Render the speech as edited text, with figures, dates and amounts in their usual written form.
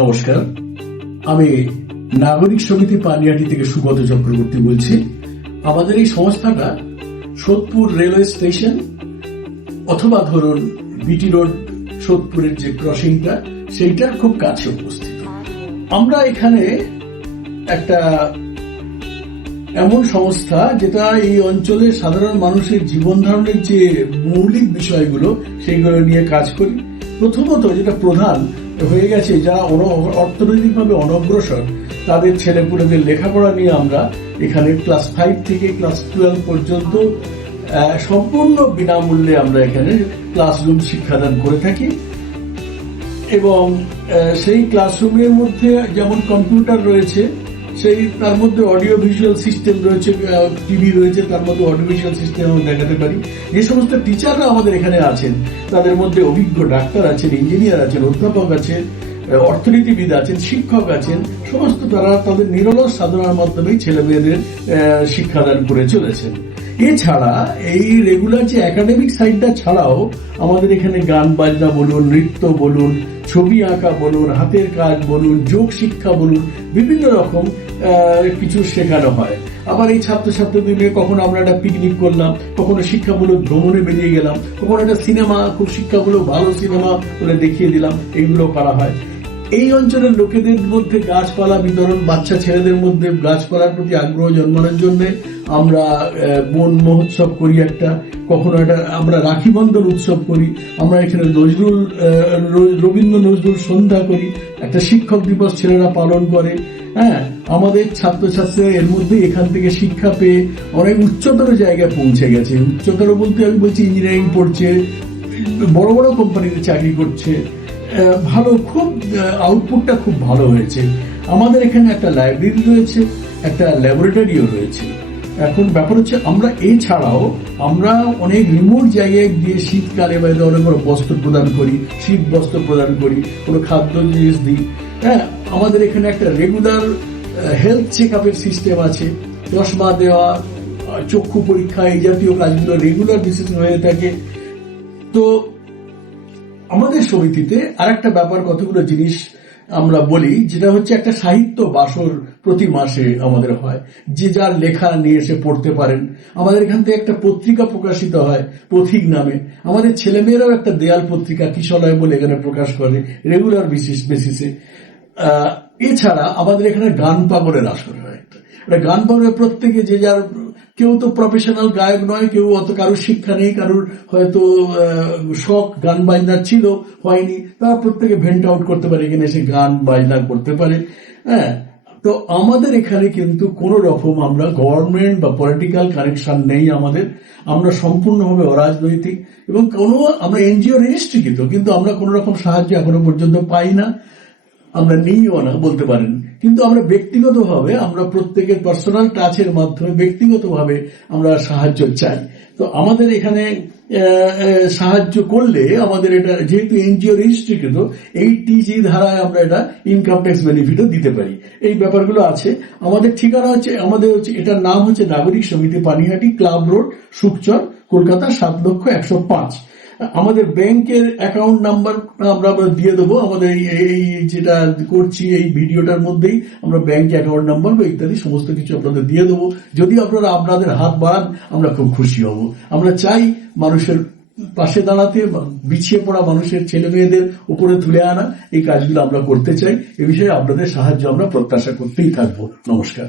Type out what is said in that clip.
নমস্কার, আমি নাগরিক সমিতি পানিহাটি থেকে সুগত চক্রবর্তী বলছি। আমাদের এই সংস্থাটা সোদপুর রেলওয়ে স্টেশন অথবা ধরুন বিটি রোড সোদপুরের যে ক্রসিংটা সেইটার খুব কাছে উপস্থিত। আমরা এখানে একটা এমন সংস্থা যেটা এই অঞ্চলের সাধারণ মানুষের জীবন ধারণের যে মৌলিক বিষয়গুলো সেইগুলো নিয়ে কাজ করি। প্রথমত যেটা প্রধান হয়ে গেছে, যারা অর্থনৈতিকভাবে অনগ্রসর তাদের ছেলেপুলেদের লেখাপড়া নিয়ে আমরা এখানে ক্লাস 5 থেকে ক্লাস 12 পর্যন্ত সম্পূর্ণ বিনামূল্যে আমরা এখানে ক্লাসরুম শিক্ষাদান করে থাকি। এবং সেই ক্লাসরুমের মধ্যে যেমন কম্পিউটার রয়েছে, সেই তার মধ্যে অডিও ভিজুয়াল সিস্টেম রয়েছে, টিভি রয়েছে, তার মধ্যে অডিও ভিজুয়াল সিস্টেম আমরা দেখাতে পারি। যে সমস্ত টিচাররা আমাদের এখানে আছেন তাদের মধ্যে অভিজ্ঞ ডাক্তার আছেন, ইঞ্জিনিয়ার আছেন, অধ্যাপক আছেন, অর্থনীতিবিদ আছেন, শিক্ষক আছেন, সমস্ত তারা তাদের নিরলস সাধনার মাধ্যমেই ছেলে মেয়েদের শিক্ষাদান করে চলেছেন। এছাড়া এই রেগুলার যে একাডেমিক সাইডটা ছাড়াও আমাদের এখানে গান বাজনা বলুন, নৃত্য বলুন, ছবি আঁকা বলুন, হাতের কাজ বলুন, যোগ শিক্ষা বলুন, বিভিন্ন রকম কিছু শেখানো হয়। আবার এই ছাত্রছাত্রীদের নিয়ে কখনো আমরা একটা পিকনিক করলাম, কখনো শিক্ষামূলক ভ্রমণে বেরিয়ে গেলাম, কখনো একটা সিনেমা, খুব শিক্ষামূলক ভালো সিনেমা বলে দেখিয়ে দিলাম, এইগুলো করা হয়। এই অঞ্চলের লোকেদের মধ্যে গাছপালা বিতরণ, বাচ্চা ছেলেদের মধ্যে গাছপালার প্রতি আগ্রহ জন্মানোর জন্য আমরা বন মহোৎসব করি একটা, কখনো একটা আমরা রাখি বন্ধন উৎসব করি, আমরা এখানে রবীন্দ্র নজরুল সন্ধ্যা করি, একটা শিক্ষক দিবস ছেলেরা পালন করে। হ্যাঁ, আমাদের ছাত্রছাত্রীরা এর মধ্যে এখান থেকে শিক্ষা পেয়ে অনেক উচ্চতর জায়গায় পৌঁছে গেছে। উচ্চতর বলতে আমি বলছি ইঞ্জিনিয়ারিং পড়ছে, বড় বড় কোম্পানিতে চাকরি করছে, ভালো, খুব আউটপুটটা খুব ভালো হয়েছে। আমাদের এখানে একটা লাইব্রেরি রয়েছে, একটা ল্যাবরেটরিও রয়েছে। এখন ব্যাপার হচ্ছে আমরা এছাড়াও আমরা অনেক রিমোট জায়গায় গিয়ে শীতকালে বা অনেক বড় বস্ত্র প্রদান করি, শীত বস্ত্র প্রদান করি, কোনো খাদ্য জিনিস দিই। হ্যাঁ, আমাদের এখানে একটা রেগুলার হেলথ চেক আপের সিস্টেম আছে, চশমা দেওয়া, চক্ষু পরীক্ষা, এই জাতীয় কাজগুলো রেগুলার বেসিস হয়ে থাকে। তো আমাদের সমিতিতে আর একটা ব্যাপার, কতগুলো জিনিস আমরা বলি, যেটা হচ্ছে একটা সাহিত্য বাসর প্রতি মাসে আমাদের হয়, যে যার লেখা নিয়ে এসে পড়তে পারেন। আমাদের এখান থেকে একটা পত্রিকা প্রকাশিত হয় পথিক নামে। আমাদের ছেলেমেয়েরাও একটা দেয়াল পত্রিকা কিশলয় বলে এখানে প্রকাশ করে রেগুলার বেসিসে। এছাড়া আমাদের এখানে গান পাগলের আসর হয়। গান পাগলের প্রত্যেকে যে যার, কেউ তো প্রফেশনাল গায়ক নয়, কেউ অত কারোর শিক্ষা নেই, কারোর হয়তো শখ গান বাজনার ছিল, হয়নি, তারা প্রত্যেকে ভেন্ট আউট করতে পারে, এখানে এসে গান বাজনা করতে পারে। হ্যাঁ, তো আমাদের এখানে কিন্তু কোন রকম আমরা গভর্নমেন্ট বা পলিটিক্যাল কানেকশন নেই আমাদের। আমরা সম্পূর্ণভাবে অরাজনৈতিক এবং আমরা এনজিও রেজিস্ট্রিকৃত, কিন্তু আমরা কোন রকম সাহায্য এখনো পর্যন্ত পাই না, আমরা নিইও না বলতে পারেন। কিন্তু আমরা ব্যক্তিগতভাবে আমরা প্রত্যেকের পার্সোনাল টাচের মাধ্যমে ব্যক্তিগতভাবে আমরা সাহায্য চাই। তো আমাদের এখানে সাহায্য করলে আমাদের এটা যেহেতু এনজিও রেজিস্ট্রিকৃত, এই টিজি ধারায় আমরা এটা ইনকাম ট্যাক্স বেনিফিটও দিতে পারি। এই ব্যাপারগুলো আছে। আমাদের ঠিকানা হচ্ছে, এটার নাম হচ্ছে নাগরিক সমিতি পানিহাটি, ক্লাব রোড, সুকচর, কলকাতা 7,01,05। আমাদের ব্যাংকের অ্যাকাউন্ট নাম্বার আমরা দিয়ে দেবো। আমাদের এই যেটা করছি এই ভিডিওটার মধ্যেই আমরা ব্যাংক অ্যাকাউন্ট নাম্বার বা ইত্যাদি সমস্ত কিছু আপনাদের দিয়ে দেবো। যদি আপনারা আপনাদের হাত বাড়ান আমরা খুব খুশি হব। আমরা চাই মানুষের পাশে দাঁড়াতে, পিছিয়ে পড়া মানুষের ছেলে মেয়েদের উপরে তুলে আনা, এই কাজগুলো আমরা করতে চাই। এ বিষয়ে আপনাদের সাহায্য আমরা প্রত্যাশা করতেই থাকবো। নমস্কার।